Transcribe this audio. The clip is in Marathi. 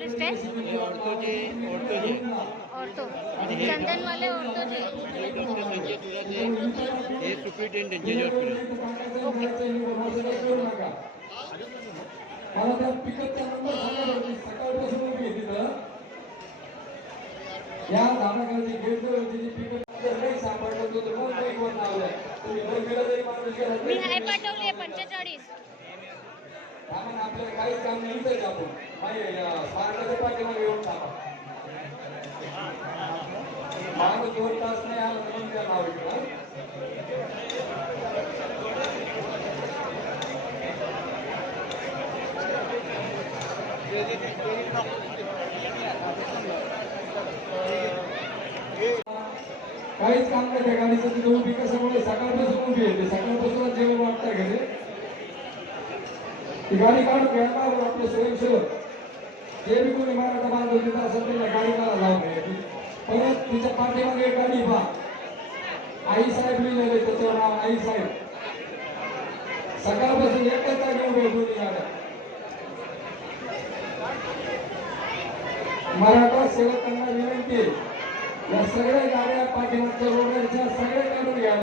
टेस्ट हे ऑर्थोचे ऑर्थोचे ऑर्थो चंदनवाले ऑर्थोचे डॉक्टर संजय तुराचे हे सुप्रिटेंडंटचे हॉस्पिटल ओके. या धामाखाली गेट तिची पिकअप सापडलं तर मग तरी माणूस गेला मी हाय पाठवली आहे पंचेचाळीस. कारण आपल्याला काहीच काम नाही पाहिजे आपण. माहिती सारख्याच्या पाठीमागे येऊन थांबा. माणूस दोन तास नाही आला तर मग त्या नाव काहीच काम नाही त्या गाडीचं तिथं उभी कशामुळे? सकाळपासून उभी आहे. ते सकाळपासूनच जेवण वाटतं घरी ती गाडी काढून आपले स्वयंसेवक जे बी कोणी मराठा बांधव तिथं असेल त्यांना गाडी मला लावून घ्यायची परत तिच्या पाठीमागे एक गाडी पहा आई साहेब लिहिलेलं आहे नाव आई साहेब. सकाळपासून एकच जागी उभे दोन्ही गाड्या. मराठा सेवकांना विनंती या सगळ्या गाड्या पाठीमागच्या रोडच्या सगळ्या काढून घ्या.